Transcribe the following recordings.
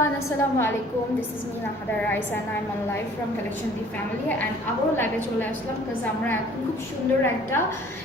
everyone, Assalamualaikum. This is me Nahada Rais and I'm on live from Collection The Family and আবারও লাইভে চলে আসলাম because আমরা এখন খুব সুন্দর একটা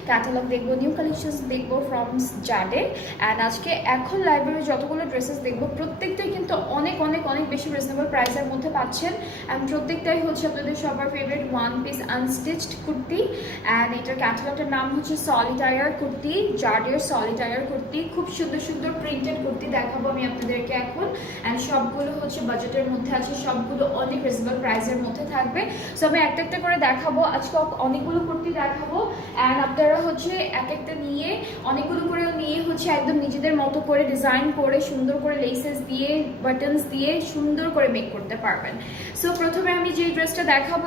ক্যাটালগ দেখবো, নিউ কালেকশনস দেখবো ফ্রম জাডে। অ্যান্ড আজকে এখন লাইব্রেরি যতগুলো ড্রেসেস দেখবো প্রত্যেকটাই কিন্তু অনেক অনেক অনেক বেশি রিজনেবল প্রাইসের মধ্যে পাচ্ছেন। অ্যান্ড প্রত্যেকটাই হচ্ছে আপনাদের সবার favourite one piece unstitched kurti. And এটার ক্যাটালগটার নাম হচ্ছে সলিটায়ার কুর্তি, জাডের সলিটায়ার কুর্তি। খুব সুন্দর সুন্দর প্রিন্টেড কুর্তি দেখাবো আমি আপনাদেরকে এখন। অ্যান্ড সবগুলো হচ্ছে বাজেটের মধ্যে আছে, সবগুলো অনেক রিজনেবল প্রাইসের মধ্যে থাকবে। সো আমি একটা একটা করে দেখাবো, আজকে অনেকগুলো কুর্তি দেখাবো। অ্যান্ড আপনারা হচ্ছে এক একটা নিয়ে অনেকগুলো করে নিয়ে হচ্ছে একদম নিজেদের মতো করে ডিজাইন করে সুন্দর করে লেসেস দিয়ে বাটনস দিয়ে সুন্দর করে মেক করতে পারবেন। সো প্রথমে আমি যে ড্রেসটা দেখাবো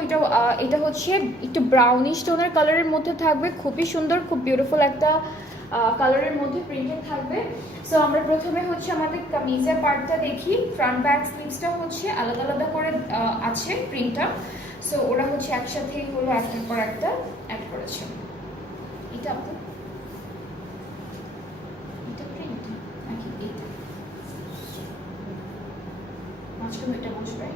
এটা হচ্ছে একটু ব্রাউনিশ টোনের কালারের মধ্যে থাকবে, খুবই সুন্দর, খুব বিউটিফুল একটা কালারের মধ্যে প্রিন্টেড থাকবে। সো আমরা প্রথমে হচ্ছে আমাদের কামিজের পার্টটা দেখি। ফ্রন্ট ব্যাক স্লিভসটা হচ্ছে আলাদা আলাদা করে আছে প্রিন্টটা। সো ওরা হচ্ছে একসাথেই হলো একটার পর একটা অ্যাড করেছে। এটা আপু এটা প্রিন্ট নাকি এটা মাঝখানে এটা বসবে।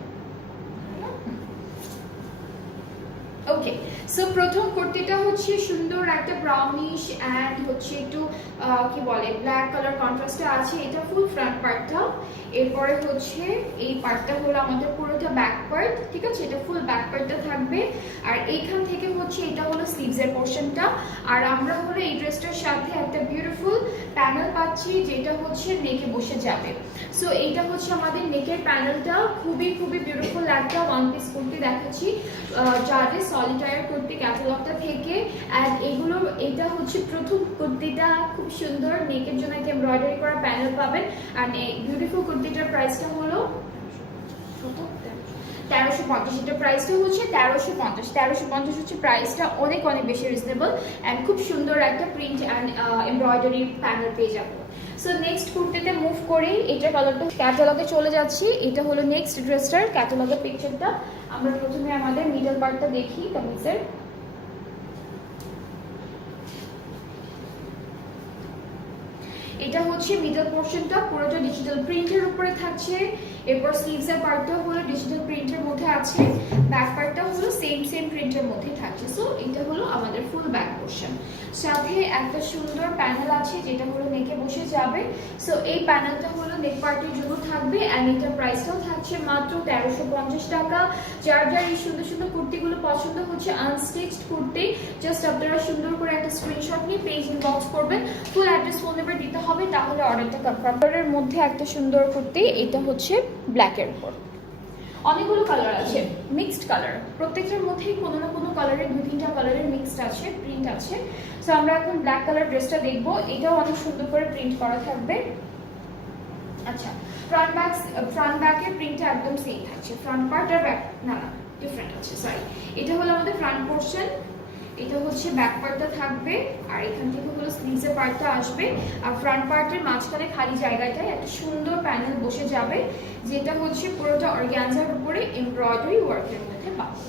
ওকে, সো প্রথম কুর্তিটা হচ্ছে সুন্দর একটা ব্রাউনিশ অ্যান্ড হচ্ছে একটু কি বলে ব্ল্যাক কালার কন্ট্রাস্টে আছে। এটা ফুল ফ্রন্ট পার্টটা। এরপরে হচ্ছে এই পার্টটা হলো আমাদের পুরোটা ব্যাক পার্ট, ঠিক আছে? এটা ফুল ব্যাক পার্টটা থাকবে। আর এইখান থেকে হচ্ছে এটা হলো স্লিভসের পোর্শনটা। আর আমরা হলো এই ড্রেসটার সাথে একটা বিউটিফুল প্যানেল পাচ্ছি যেটা হচ্ছে নেকে বসে যাবে। সো এইটা হচ্ছে আমাদের নেকের প্যানেলটা, খুবই খুবই বিউটিফুল একটা ওয়ান পিস কুর্তি দেখাচ্ছি যাদের সলিটায়ার কুর্তি ক্যাটালগটা থেকে। অ্যান্ড এগুলো এটা হচ্ছে প্রথম কুর্তিটা, খুব সুন্দর নেকের জন্য একটা এমব্রয়ডারি করা প্যানেল পাবেন। অ্যান্ড এই বিউটিফুল কুর্তিটার প্রাইসটা হলো 1350। এটার প্রাইসটা হচ্ছে 1350। 1350 হচ্ছে প্রাইসটা, অনেক অনেক বেশি রিজনেবল। অ্যান্ড খুব সুন্দর একটা প্রিন্ট অ্যান্ড এমব্রয়ডারি প্যানেল পেয়ে যাবো। সো নেক্সট কুর্তিতে মুভ করেই এটা কালারটা ক্যাটালগে চলে যাচ্ছি। এটা হলো নেক্সট ড্রেসটার ক্যাটালগের পিকচারটা। আমরা প্রথমে আমাদের মিডল পার্টটা দেখি কামিজের। এটা হচ্ছে মিডল পোর্শনটা পুরোটা ডিজিটাল প্রিন্টের উপরে থাকছে। এরপর স্লিভসের পার্টটাও হলো ডিজিটাল প্রিন্টের মধ্যে আছে, ব্যাক পার্টটাও হলো সেম প্রিন্টের মধ্যে থাকছে। সো এটা হলো আমাদের ফুল ব্যাক পোর্শন। সাথে একটা সুন্দর প্যানেল আছে যেটা হলো নেকে বসে যাবে। সো এই প্যানেলটা হলো নেক পার্টের জন্য থাকবে। অ্যান্ড এটার প্রাইসটাও থাকছে মাত্র 1350 টাকা। যার যার এই সুন্দর সুন্দর কুর্তিগুলো পছন্দ হচ্ছে আনস্টিচড কুর্তি, জাস্ট আপনারা সুন্দর করে একটা স্ক্রিনশট নিয়ে পেজ ইনবক্স করবেন, ফুল অ্যাড্রেস ফোন নাম্বার দিতে হবে, তাহলে অর্ডারটা কনফার্ম। কালারের মধ্যে একটা সুন্দর কুর্তি, এটা হচ্ছে ব্ল্যাকের উপর। অনেকগুলো কালার আছে, মিক্সড কালার, প্রত্যেকটার মধ্যেই কোনো না কোনো কালারের 2-3টা কালারের মিক্সড আছে, প্রিন্ট আছে। সো আমরা এখন ব্ল্যাক কালার ড্রেসটা দেখবো। এটাও অনেক সুন্দর করে প্রিন্ট করা থাকবে। আচ্ছা, ফ্রন্ট ব্যাকের প্রিন্টটা একদম সেম থাকছে। ফ্রন্ট পার্ট আর ব্যাক না ডিফারেন্ট আছে, সরি। এটা হলো আমাদের ফ্রন্ট পোর্শন, এটা হচ্ছে ব্যাক পার্টটা থাকবে। আর এখান থেকে হলো স্লিভসের পার্টটা আসবে। আর ফ্রন্ট পার্টের মাঝখানে খালি জায়গাটায় একটা সুন্দর প্যানেল বসে যাবে, যেটা হচ্ছে পুরোটা অর্গানজার উপরে এমব্রয়ডারি ওয়ার্কের মধ্যে পাবো।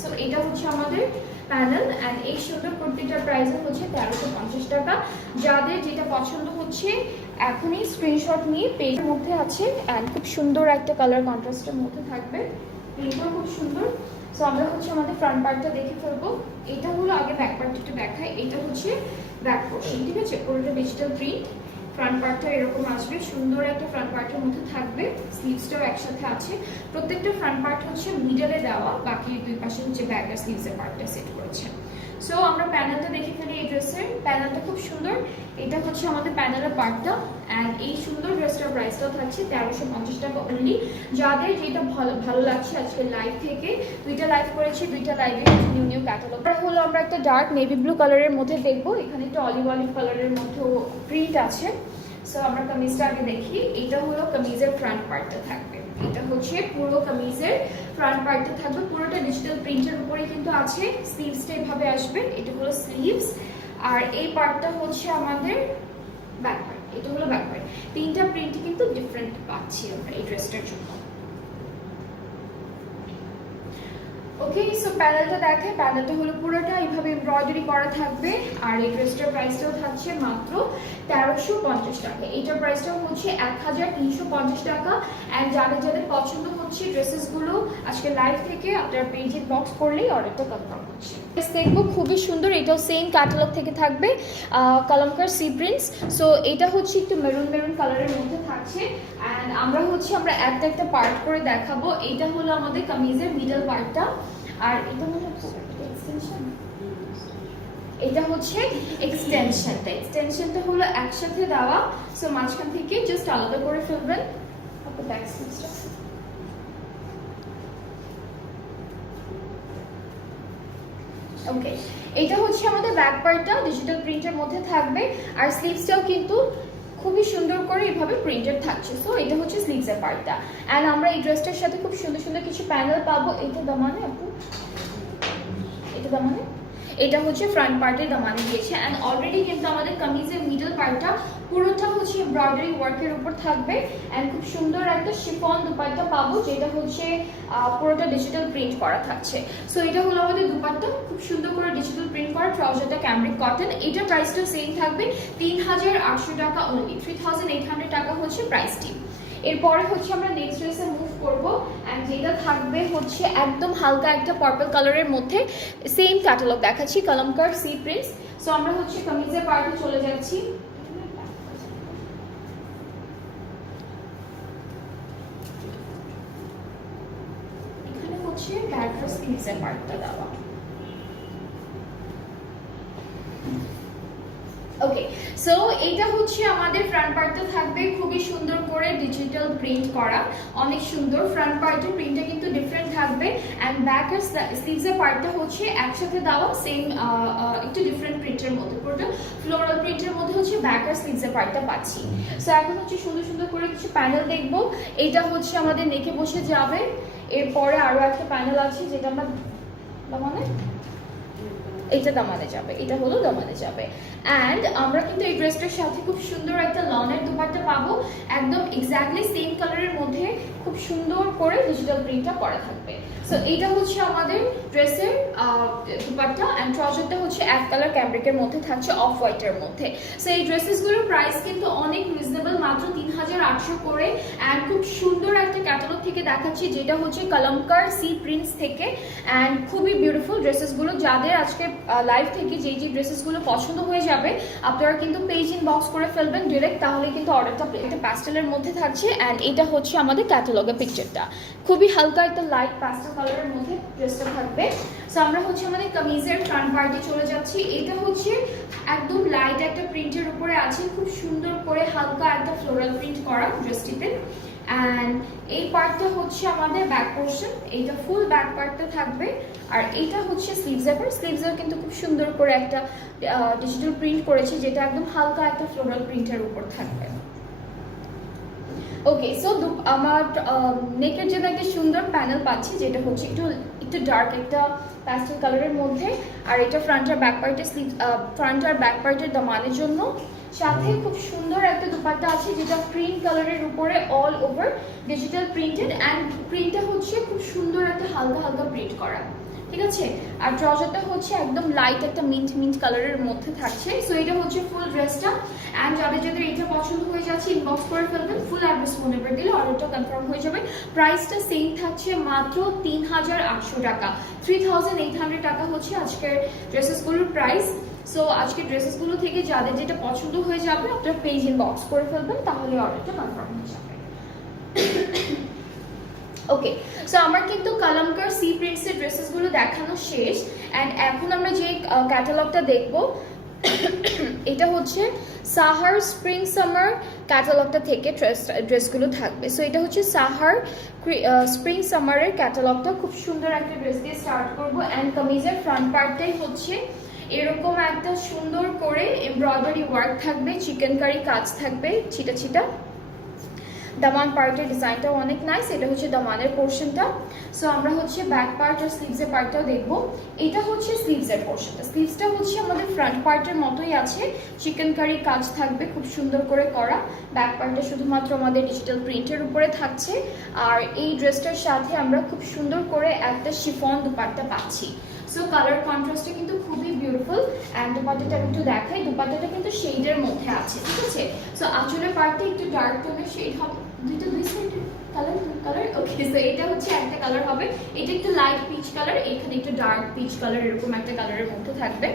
সো এটা হচ্ছে আমাদের প্যানেল। অ্যান্ড এই সুন্দর কুর্তিটার প্রাইস হচ্ছে 1350 টাকা। যাদের যেটা পছন্দ হচ্ছে এখনই স্ক্রিনশট নিয়ে পেজের মধ্যে আছে। অ্যান্ড খুব সুন্দর একটা কালার কন্ট্রাস্টের মধ্যে থাকবে, প্রিন্টটাও খুব সুন্দর। সো আমরা হচ্ছে আমাদের ফ্রন্ট পার্টটা দেখে ফেলবো। এটা হলো আগে ব্যাক পার্টটা একটু দেখাই। এটা হচ্ছে ব্যাক পোর্শন, ঠিক আছে? পুরোটা ডিজিটাল প্রিন্ট। ফ্রন্ট পার্টটা এরকম আসবে, সুন্দর একটা ফ্রন্ট পার্টের মধ্যে থাকবে। স্লিভসটাও একসাথে আছে। প্রত্যেকটা ফ্রন্ট পার্ট হচ্ছে মিডলে দেওয়া, বাকি দুই পাশে হচ্ছে ব্যাক আর স্লিভসের পার্টটা সেট করেছে। সো আমরা প্যানেলটা দেখে ফেলি। এই ড্রেসের প্যানেলটা খুব সুন্দর। এটা হচ্ছে আমাদের প্যানেলের পার্টটা। অ্যান্ড এই সুন্দর ড্রেসটার প্রাইসটাও থাকছে 1350 টাকা অনলি। যাদের যেটা ভালো লাগছে আজকে লাইভ থেকে, দুইটা লাইভ করেছি, দুইটা লাইভে নিউ নিউ ক্যাটালগ হলো। আমরা একটা ডার্ক নেভি ব্লু কালারের মধ্যে দেখবো। এখানে একটা অলিভ কালারের মধ্যেও প্রিন্ট আছে। সো আমরা কামিজটা আগে দেখি। এটা হলো কামিজের ফ্রন্ট পার্টটা থাকবে। এটা হচ্ছে পুরো কামিজের ফ্রন্ট পার্টটা থাকবে, পুরোটা ডিজিটাল প্রিন্টের উপরে কিন্তু আছে। স্লিভসটা এভাবে আসবে, এটা হলো স্লিভস। আর এই পার্টটা হচ্ছে আমাদের ব্যাক পার্ট, এটা হলো ব্যাক পার্ট। তিনটা প্রিন্ট কিন্তু ডিফারেন্ট পাচ্ছি আমরা এই ড্রেসটার জন্য। ওকে, সো প্যানেলটা দেখে, প্যানেলটা হলো পুরোটা এইভাবে এমব্রয়ডারি করা থাকবে। আর এই ড্রেসটার প্রাইসটাও থাকছে মাত্র 1350 টাকা। এইটার প্রাইসটাও হচ্ছে 1350 টাকা। অ্যান্ড যাদের যাদের পছন্দ হচ্ছে ড্রেসেসগুলো আজকে লাইভ থেকে আপনার পেজ ইনবক্স করলেই অর্ডারটা কনফার্ম হচ্ছে। দেখবো খুবই সুন্দর, এটাও সেম ক্যাটালগ থেকে থাকবে, কালামকার সি প্রিন্টস। সো এটা হচ্ছে একটু মেরুন মেরুন কালারের মধ্যে থাকছে। অ্যান্ড আমরা একটা একটা পার্ট করে দেখাবো। এটা হলো আমাদের কামিজের মিডল পার্টটা, আর এটা মানে এক্সটেনশন, এটা হচ্ছে এক্সটেনশনটা হলো একসাথে দেওয়া। সো মাঝখান থেকে জাস্ট আলাদা করে ফেলবেন। ব্যাক স্লিভসটা ওকে, এটা হচ্ছে আমাদের ব্যাক পার্টটা ডিজিটাল প্রিন্টের মধ্যে থাকবে। আর স্লিভসটাও কিন্তু খুবই সুন্দর করে এইভাবে প্রিন্টেড থাকছে। সো এটা হচ্ছে স্লিভসের পার্টটা। অ্যান্ড আমরা এই ড্রেসটার সাথে খুব সুন্দর সুন্দর কিছু প্যানেল পাবো। এটা দামানে আপু, এটা দামানে, এটা হচ্ছে ফ্রন্ট পার্টের দামানে দিয়েছে। অ্যান্ড অলরেডি কিন্তু আমাদের কামিজের মিডল পার্টটা পুরোটা হচ্ছে এমব্রয়ডারি ওয়ার্কের উপর থাকবে। অ্যান্ড খুব সুন্দর একটা শিফন দুপাট্টা পাবো, যেটা হচ্ছে পুরোটা ডিজিটাল প্রিন্ট করা থাকছে। সো এটা হলো আমাদের দুপাট্টা, খুব সুন্দর করে ডিজিটাল প্রিন্ট করা। ট্রাউজারটা ক্যামব্রিক কটন। এটার প্রাইসটা সেম থাকবে 3800 টাকা অনলি। 3800 টাকা হচ্ছে প্রাইসটি। এরপরে হচ্ছে আমরা নেক্সট ড্রেসে মুভ করব। অ্যান্ড যেটা থাকবে হচ্ছে একদম হালকা একটা পার্পল কালারের মধ্যে, সেম ক্যাটালগ দেখাচ্ছি, কালামকার সি প্রিন্টস। সো আমরা হচ্ছে কামিজের পার্টে চলে যাচ্ছি। এখানে হচ্ছে ব্যাকগ্রাউন্ড স্লিভসের পার্টটা দেওয়া। ওকে, সো এটা হচ্ছে আমাদের ফ্রন্ট পার্টটা থাকবে খুবই সুন্দর করে ডিজিটাল প্রিন্ট করা, অনেক সুন্দর। ফ্রন্ট পার্টের প্রিন্টটা কিন্তু ডিফারেন্ট থাকবে। অ্যান্ড ব্যাকের স্লিভসের পার্টটা হচ্ছে একসাথে দেওয়া, সেম একটু ডিফারেন্ট প্রিন্টের মধ্যে, পুরোটা ফ্লোরাল প্রিন্টের মধ্যে হচ্ছে ব্যাকের স্লিভসের পার্টটা পাচ্ছি। সো এখন হচ্ছে সুন্দর সুন্দর করে কিছু প্যানেল দেখবো। এটা হচ্ছে আমাদের নেকে বসে যাবে। এরপরে আরো একটা প্যানেল আছে যেটা আমরা মানে এটা দামানে যাবে, এটা হলো দামানে যাবে। অ্যান্ড আমরা কিন্তু এই ড্রেসটার সাথে খুব সুন্দর একটা লনের দুপাট্টা পাবো, একদম এক্স্যাক্টলি সেম কালারের মধ্যে খুব সুন্দর করে ডিজিটাল প্রিন্টটা করা থাকবে। সো এইটা হচ্ছে আমাদের ড্রেসের দুপাট্টা। অ্যান্ড ট্রাউজারটা হচ্ছে এক কালার ক্যামব্রিকের মধ্যে থাকছে, অফ হোয়াইটের মধ্যে। সো এই ড্রেসেসগুলোর প্রাইস কিন্তু অনেক রিজনেবল, মাত্র 3800 করে। অ্যান্ড খুব সুন্দর একটা ক্যাটালগ থেকে দেখাচ্ছি, যেটা হচ্ছে কালামকার সি প্রিন্টস থেকে। অ্যান্ড খুবই বিউটিফুল ড্রেসেসগুলো। যাদের আজকে লাইভ থেকে যে ড্রেসেসগুলো পছন্দ হয়ে যাবে, আপনারা কিন্তু পেজ ইনবক্স করে ফেলবেন ডিরেক্ট, তাহলে কিন্তু অর্ডারটা একটা প্যাস্টেলের মধ্যে থাকছে। অ্যান্ড এটা হচ্ছে আমাদের ক্যাটালগের পিকচারটা, খুবই হালকা একটা লাইট প্যাস্টেল কালারের মধ্যে ড্রেসটা থাকবে। সো আমরা হচ্ছে আমাদের কামিজের ফ্রন্ট পার্টে চলে যাচ্ছি। এটা হচ্ছে একদম লাইট একটা প্রিন্টের উপরে আছে, খুব সুন্দর করে হালকা একটা ফ্লোরাল প্রিন্ট করা ড্রেসটিতে। অ্যান্ড এই পার্টটা হচ্ছে আমাদের ব্যাক পোর্শন, এইটা ফুল ব্যাক পার্টটা থাকবে। আর এইটা হচ্ছে স্লিভসের পার্ট। স্লিভসের কিন্তু খুব সুন্দর করে একটা ডিজিটাল প্রিন্ট করেছে, যেটা একদম হালকা একটা ফ্লোরাল প্রিন্টের উপর থাকবে। ওকে, সো আমার নেকের জন্য একটা সুন্দর প্যানেল পাচ্ছি, যেটা হচ্ছে একটু ডার্ক একটা প্যাস্টেল কালারের মধ্যে। আর এটা ফ্রন্ট আর ব্যাক পার্টের ফ্রন্ট আর ব্যাক পার্টের দামানের জন্য। সাথে খুব সুন্দর একটা দুপাট্টা আছে, যেটা ক্রিম কালারের উপরে all over digital printed. And প্রিন্টটা হচ্ছে খুব সুন্দর একটা হালকা হালকা প্রিন্ট করা, ঠিক আছে। আর ট্রাউজারটা হচ্ছে একদম লাইট একটা মিন্ট কালারের মধ্যে থাকছে। সো এটা হচ্ছে ফুল ড্রেসটা। অ্যান্ড যাদের যাদের এটা পছন্দ হয়ে যাচ্ছে ইনবক্স করে ফেলবেন, ফুল অ্যাড্রেস ফোন নাম্বার দিলে অর্ডারটা কনফার্ম হয়ে যাবে। প্রাইসটা সেম থাকছে মাত্র 3800 টাকা। 3800 টাকা হচ্ছে আজকের ড্রেসেসগুলোর প্রাইস। সো আজকের ড্রেসেসগুলো থেকে যাদের যেটা পছন্দ হয়ে যাবে, আপনারা পেজ ইনবক্স করে ফেলবেন, তাহলে অর্ডারটা কনফার্ম হয়ে যাবে। ওকে, সো আমার কিন্তু কালামকার সি প্রিন্টসের ড্রেসেসগুলো দেখানো শেষ। অ্যান্ড এখন আমরা যে ক্যাটালগটা দেখব, এটা হচ্ছে সাহার স্প্রিং সামার ক্যাটালগটা থেকে ড্রেসগুলো থাকবে। সো এটা হচ্ছে সাহার স্প্রিং সামারের ক্যাটালগটা। খুব সুন্দর একটা ড্রেস দিয়ে স্টার্ট করবো। অ্যান্ড কামিজের ফ্রন্ট পার্টটাই হচ্ছে এরকম একটা সুন্দর করে এমব্রয়ডারি ওয়ার্ক থাকবে, চিকেন কারি কাজ থাকবে ছিটা ছিটা। দামান পার্টের ডিজাইনটাও অনেক নাইস, এটা হচ্ছে দামানের পোর্শনটা। সো আমরা হচ্ছে ব্যাক পার্ট আর স্লিভসের পার্টটাও দেখবো। এটা হচ্ছে স্লিভসের পোর্শনটা, স্লিভসটা হচ্ছে আমাদের ফ্রন্ট পার্টের মতোই আছে, চিকেন কারি কাজ থাকবে খুব সুন্দর করে করা। ব্যাক পার্টটা শুধুমাত্র আমাদের ডিজিটাল প্রিন্টের উপরে থাকছে। আর এই ড্রেসটার সাথে আমরা খুব সুন্দর করে একটা শিফন দুপাট্টা পাচ্ছি। সো কালার কন্ট্রাস্টটা কিন্তু খুবই বিউটিফুল। অ্যান্ড দুপাট্টাটা আমি একটু দেখাই, দুপাট্টাটা কিন্তু শেডের মধ্যে আছে, ঠিক আছে। সো আঁচলের পার্টটা একটু ডার্ক টোনের শেড হবে, দুই সাইডের কালার ওকে। সো এটা হচ্ছে একটা কালার হবে, এটা একটু লাইট পিচ কালার, এখানে একটু ডার্ক পিচ কালার, এরকম একটা কালারের মধ্যে থাকবে।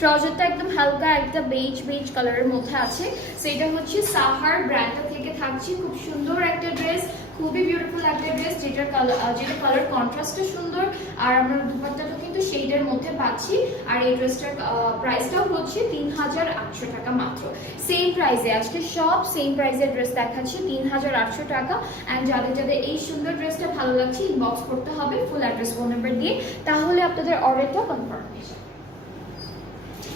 ট্রাউজারটা একদম হালকা একটা বেজ কালারের মধ্যে আছে। সো এটা হচ্ছে সাহার ব্র্যান্ডটা থেকে থাকছে, খুব সুন্দর একটা ড্রেস, খুবই বিউটিফুল একটা ড্রেস, যেটা কালার কন্ট্রাস্টটা সুন্দর। আর আমরা দুপাট্টাটা কিন্তু শেডের মধ্যে পাচ্ছি। আর এই ড্রেসটার প্রাইসটাও হচ্ছে 3800 টাকা মাত্র। সেম প্রাইসে আজকে সব সেম প্রাইসের ড্রেস দেখাচ্ছি, 3800 টাকা। অ্যান্ড যাদের এই সুন্দর ড্রেসটা ভালো লাগছে ইনবক্স করতে হবে ফুল অ্যাড্রেস ফোন নাম্বার দিয়ে, তাহলে আপনাদের অর্ডারটা কনফার্ম হয়ে যাবে।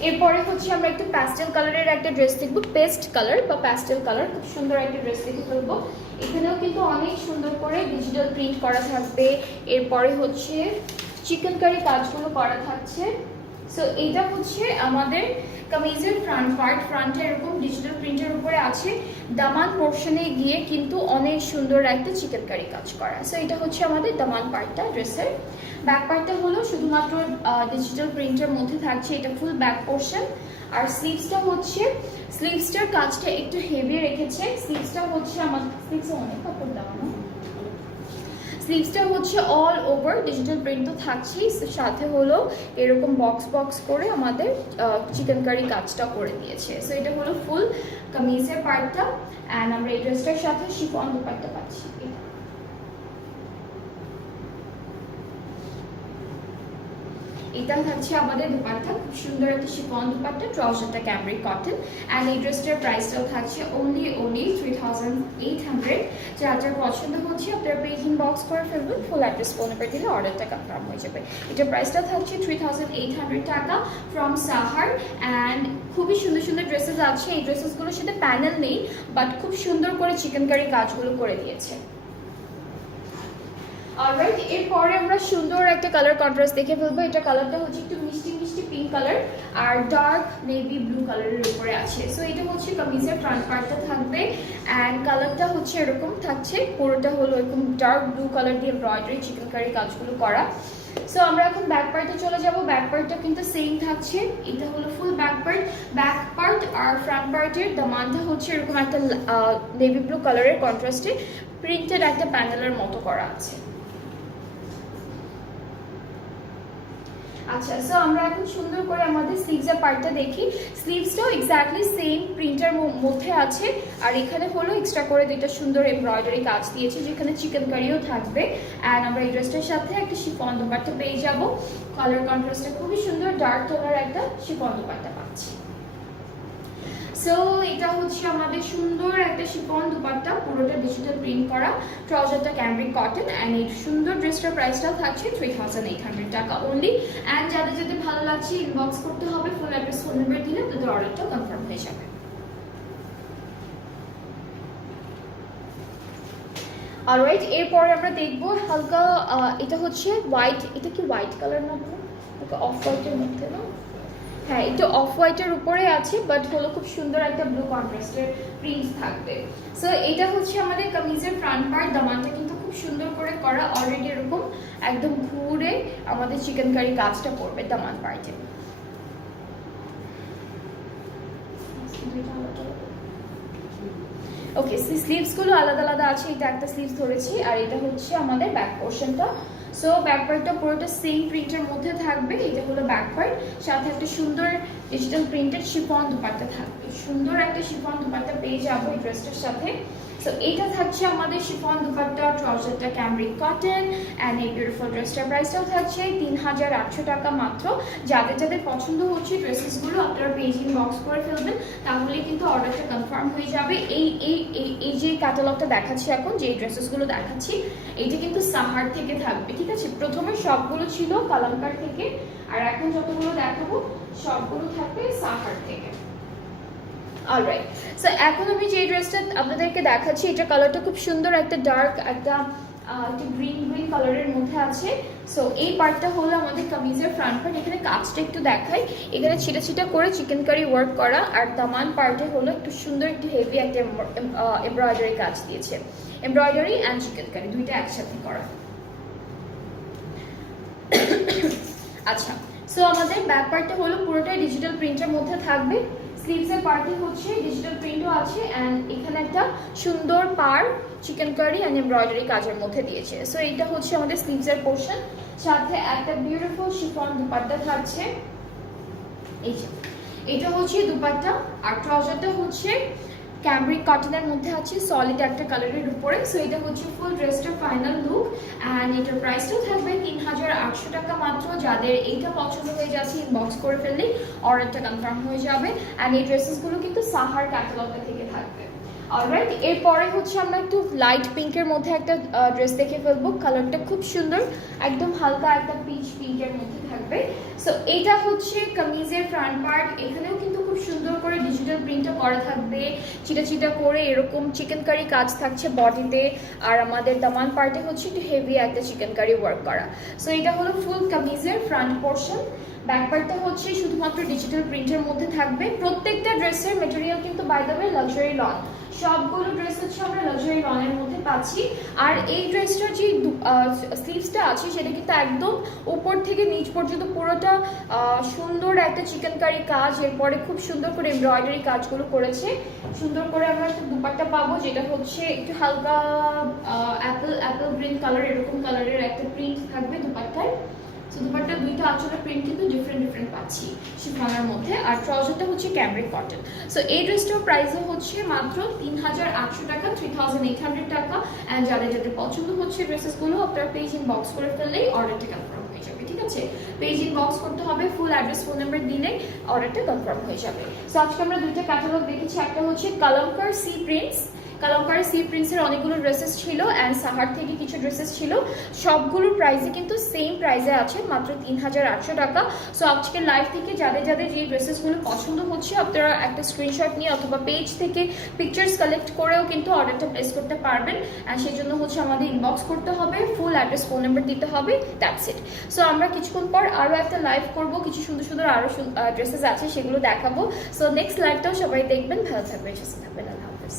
এরপরে হচ্ছে আমরা একটু প্যাস্টেল কালারের একটা ড্রেস দেখবো, পেস্ট কালার বা প্যাস্টেল কালার, খুব সুন্দর একটা ড্রেস দেখে ফেলবো। এখানেও কিন্তু অনেক সুন্দর করে ডিজিটাল প্রিন্ট করা থাকবে। এরপরে হচ্ছে চিকেন কারি কাজগুলো করা থাকছে। সো এটা হচ্ছে আমাদের কামিজের ফ্রন্ট পার্ট, ফ্রন্টে এরকম ডিজিটাল প্রিন্টের উপরে আছে, দামান পোর্শনে গিয়ে কিন্তু অনেক সুন্দর একটা চিকেন কারি কাজ করা। সো এটা হচ্ছে আমাদের দামান পার্টটা ড্রেসের। ব্যাক পার্টটা হলো শুধুমাত্র ডিজিটাল প্রিন্টের মধ্যে থাকছে, এটা ফুল ব্যাক পোর্শন। আর স্লিভসটা হচ্ছে, স্লিভসটার কাজটা একটু হেভি রেখেছে, স্লিভসটা হচ্ছে আমাদের স্লিভসে অনেক কাপড় দেওয়া না, স্লিভসটা হচ্ছে অল ওভার ডিজিটাল প্রিন্ট তো থাকছেই, সাথে হলো এরকম বক্স করে আমাদের চিকেন কারি কাজটা করে দিয়েছে। সো এটা হলো ফুল কামিজের পার্টটা। অ্যান্ড আমরা এই ড্রেসটার সাথে শিফন দুপাট্টা পাচ্ছি। এটা থাকছে আমাদের দুপাট্টা, খুব সুন্দর একটা শিফন দুপাট্টা, ট্রাউজারটা ক্যামব্রিক কটন। অ্যান্ড এই ড্রেসটার প্রাইসটাও থাকছে only 3800। যার পছন্দ হচ্ছে আপনারা পেজ ইনবক্স করে ফেলবেন, ফুল অ্যাড্রেস ফোন নাম্বার দিলে অর্ডারটা কনফার্ম হয়ে যাবে। এটার প্রাইসটা থাকছে 3800 টাকা ফ্রম সাহার। অ্যান্ড খুবই সুন্দর সুন্দর ড্রেসেস আছে, এই ড্রেসেসগুলোর সাথে প্যানেল নেই, বাট খুব সুন্দর করে চিকেন কারি কাজগুলো করে দিয়েছে। অলরাইট, এরপরে আমরা সুন্দর একটা কালার কন্ট্রাস্ট দেখে ফেলবো। এটা কালারটা হচ্ছে একটু মিষ্টি পিঙ্ক কালার আর ডার্ক নেভি ব্লু কালারের উপরে আছে। সো এটা হচ্ছে কামিজের ফ্রন্ট পার্টটা থাকবে। অ্যান্ড কালারটা হচ্ছে এরকম থাকছে, পুরোটা হলো এরকম ডার্ক ব্লু কালার দিয়ে এমব্রয়ডারি চিকেন কারি কাজগুলো করা। সো আমরা এখন ব্যাক পার্টে চলে যাব। ব্যাক পার্টটা কিন্তু সেম থাকছে, এটা হলো ফুল ব্যাক পার্ট আর ফ্রন্ট পার্টের দামানটা হচ্ছে এরকম একটা নেভি ব্লু কালারের কন্ট্রাস্টে প্রিন্টেড একটা প্যানেলের মতো করা আছে। আচ্ছা, সো আমরা এখন সুন্দর করে আমাদের স্লিভসের পার্টটা দেখি। স্লিভসটাও এক্স্যাক্টলি সেম প্রিন্টের মধ্যে আছে। আর এখানে হলো এক্সট্রা করে দুইটা সুন্দর এমব্রয়ডারি কাজ দিয়েছে, যেখানে চিকেন কারিও থাকবে। অ্যান্ড আমরা এই ড্রেসটার সাথে একটা শিফন দুপাট্টা পেয়ে যাব। কালার কন্ট্রাস্টটা খুবই সুন্দর, ডার্ক কালার একটা শিফন দুপাট্টা পাচ্ছি। সো এটা হচ্ছে আমাদের সুন্দর একটা শিফন দুপাট্টা, পুরোটা ডিজিটাল প্রিন্ট করা, ট্রাউজারটা ক্যামব্রিক কটন। অ্যান্ড এই সুন্দর ড্রেসটার প্রাইসটাও থাকছে 3800 টাকা অনলি। অ্যান্ড যাদের ভালো লাগছে ইনবক্স করতে হবে, ফুল অ্যাড্রেস ফোন নাম্বার দিলে আপনাদের অর্ডারটা কনফার্ম হয়ে যাবে। অলরাইট, এরপরে আমরা দেখবো হালকা, এটা হচ্ছে হোয়াইট, এটা কি হোয়াইট কালার না, অফ হোয়াইটের মধ্যে না, হ্যাঁ একটু অফ হোয়াইটের উপরে আছে, বাট হলো খুব সুন্দর একটা ব্লু কন্ট্রাস্টের প্রিন্ট থাকবে। সো এটা হচ্ছে আমাদের কামিজের ফ্রন্ট পার্ট, দামানটা কিন্তু খুব সুন্দর করে করা, অলরেডি এরকম একদম ঘুরে আমাদের চিকেন কারি কাজটা করবে দামান পার্টে। ওকে, স্লিভসগুলো আলাদা আছে, এটা একটা স্লিভস ধরেছি, আর এটা হচ্ছে আমাদের ব্যাক পোর্শনটা। সো ব্যাক পার্টটা পুরোটা সেম প্রিন্টের মধ্যে থাকবে, এটা হলো ব্যাক পার্ট, সাথে একটা সুন্দর ডিজিটাল প্রিন্টেড শিফন দুপাট্টা থাকবে। সুন্দর একটা শিফন দুপাট্টা পেয়ে যাবো এই ড্রেসটার সাথে। সো এটা থাকছে আমাদের শিফন দুপাট্টা, ট্রাউজারটা ক্যামব্রিক কটন। অ্যান্ড এই বিউটিফুল ড্রেসটার প্রাইসটাও থাকছে 3800 টাকা মাত্র। যাদের পছন্দ হচ্ছে ড্রেসেসগুলো আপনারা পেজ ইনবক্স করে ফেলবেন, তাহলে কিন্তু অর্ডারটা কনফার্ম হয়ে যাবে। এই যে ক্যাটালগটা দেখাচ্ছি এখন, যে ড্রেসেসগুলো দেখাচ্ছি, এইটা কিন্তু সাহার থেকে থাকবে, ঠিক আছে। প্রথমে সবগুলো ছিল কালামকার থেকে, আর এখন যতগুলো দেখাবো সবগুলো থাকবে সাহার থেকে। অলরাইট, সো এখন আমি যে ড্রেসটা আপনাদেরকে দেখাচ্ছি, এটা কালারটা খুব সুন্দর, একটা ডার্ক একটা গ্রিন গ্রিন কালারের মধ্যে আছে। সো এই পার্টটা হলো আমাদের কামিজের ফ্রন্ট পার্ট। এখানে কাজটা একটু দেখাই, এখানে ছিটা ছিটা করে চিকেন কারি ওয়ার্ক করা, আর দামান পার্টে হলো একটু সুন্দর একটু হেভি একটা এমব্রয়ডারি কাজ দিয়েছে, এমব্রয়ডারি অ্যান্ড চিকেন কারি দুইটা একসাথে করা। আচ্ছা, সো আমাদের ব্যাক পার্টটা হলো পুরোটাই ডিজিটাল প্রিন্টের মধ্যে থাকবে। স্লিভসের পার্টে হচ্ছে ডিজিটাল প্রিন্টও আছে, অ্যান্ড এখানে একটা সুন্দর পার চিকেন কারি অ্যান্ড এমব্রয়ডারি কাজের মধ্যে দিয়েছে। সো এইটা হচ্ছে আমাদের স্লিভসের পোর্শন, সাথে একটা বিউটিফুল শিফন দুপাট্টা থাকছে। এই যে এটা হচ্ছে দুপাট্টা, আর ট্রাউজারটা হচ্ছে ক্যামব্রিক কটনের মধ্যে আছে সলিড একটা কালারের উপরে। সো এটা হচ্ছে ফুল ড্রেসটার ফাইনাল লুক, অ্যান্ড এটার প্রাইসটাও থাকবে 3800 টাকা মাত্র। যাদের এইটা পছন্দ হয়ে যাচ্ছে ইনবক্স করে ফেললেই অর্ডারটা কনফার্ম হয়ে যাবে। অ্যান্ড এই ড্রেসেসগুলো কিন্তু সাহার ক্যাটালগটা থেকে থাকবে। অলরাইট, এরপরে হচ্ছে আমরা একটু লাইট পিঙ্কের মধ্যে একটা ড্রেস দেখে ফেলবো। কালারটা খুব সুন্দর, একদম হালকা একটা পিচ পিঙ্কের মধ্যে থাকবে। সো এটা হচ্ছে কামিজের ফ্রন্ট পার্ট, এখানেও কিন্তু খুব সুন্দর করে ডিজিটাল প্রিন্টটা করা থাকবে, চিটা চিটা করে এরকম চিকেন কারি কাজ থাকছে বডিতে, আর আমাদের দামান পার্টে হচ্ছে একটু হেভি একটা চিকেন কারি ওয়ার্ক করা। সো এটা হলো ফুল কামিজের ফ্রন্ট পোর্শন। ব্যাক পার্টটা হচ্ছে শুধুমাত্র ডিজিটাল প্রিন্টের মধ্যে থাকবে। প্রত্যেকটা ড্রেসের মেটেরিয়াল কিন্তু by the way luxury lawn, সবগুলো ড্রেস হচ্ছে আমরা লাক্সারি লনের মধ্যে পাচ্ছি। আর এই ড্রেসটার যে স্লিভসটা আছে সেটা কিন্তু একদম উপর থেকে নিচ পর্যন্ত পুরোটা সুন্দর একটা চিকেন কারি কাজ, এরপরে খুব সুন্দর করে এমব্রয়ডারি কাজগুলো করেছে। সুন্দর করে আমরা একটা দুপাট্টা পাবো, যেটা হচ্ছে একটু হালকা অ্যাপেল গ্রিন কালার, এরকম কালারের একটা প্রিন্ট থাকবে দুপাট্টায়। সো দুপাট্টা দুইটা আঁচলের প্রিন্ট কিন্তু ডিফারেন্ট পাচ্ছি শিফনের মধ্যে, আর ট্রাউজারটা হচ্ছে ক্যামব্রিক কটন। সো এই ড্রেসটার প্রাইসও হচ্ছে মাত্র 3800 টাকা, 3800 টাকা। অ্যান্ড যাদের যাদের পছন্দ হচ্ছে ড্রেসেসগুলো আপনারা পেজ ইনবক্স করে ফেললেই অর্ডারটা কনফার্ম হয়ে যাবে। ঠিক আছে, পেজ ইনবক্স করতে হবে, ফুল অ্যাড্রেস ফোন নাম্বার দিলে অর্ডারটা কনফার্ম হয়ে যাবে। সো আজকে আমরা দুইটা ক্যাটালগ দেখেছি, একটা হচ্ছে কালামকার সি প্রিন্টস, কালামকারি সি প্রিন্টসের অনেকগুলো ড্রেসেস ছিল, অ্যান্ড সাহার থেকে কিছু ড্রেসেস ছিল। সবগুলোর প্রাইসে কিন্তু সেম প্রাইসে আছে, মাত্র 3800 টাকা। সো আজকের লাইভ থেকে যাদের যাদের যে ড্রেসেসগুলো পছন্দ হচ্ছে আপনারা একটা স্ক্রিনশট নিয়ে অথবা পেজ থেকে পিকচার্স কালেক্ট করেও কিন্তু অর্ডারটা প্লেস করতে পারবেন। অ্যান্ড সেই জন্য হচ্ছে আমাদের ইনবক্স করতে হবে, ফুল অ্যাড্রেস ফোন নাম্বার দিতে হবে, দ্যাটস ইট। সো আমরা কিছুক্ষণ পর আরও একটা লাইভ করবো, কিছু সুন্দর সুন্দর আরও ড্রেসেস আছে সেগুলো দেখাবো। সো নেক্সট লাইভটাও সবাই দেখবেন, ভালো থাকবেন, সুস্থ থাকবেন, আল্লাহ হাফেজ।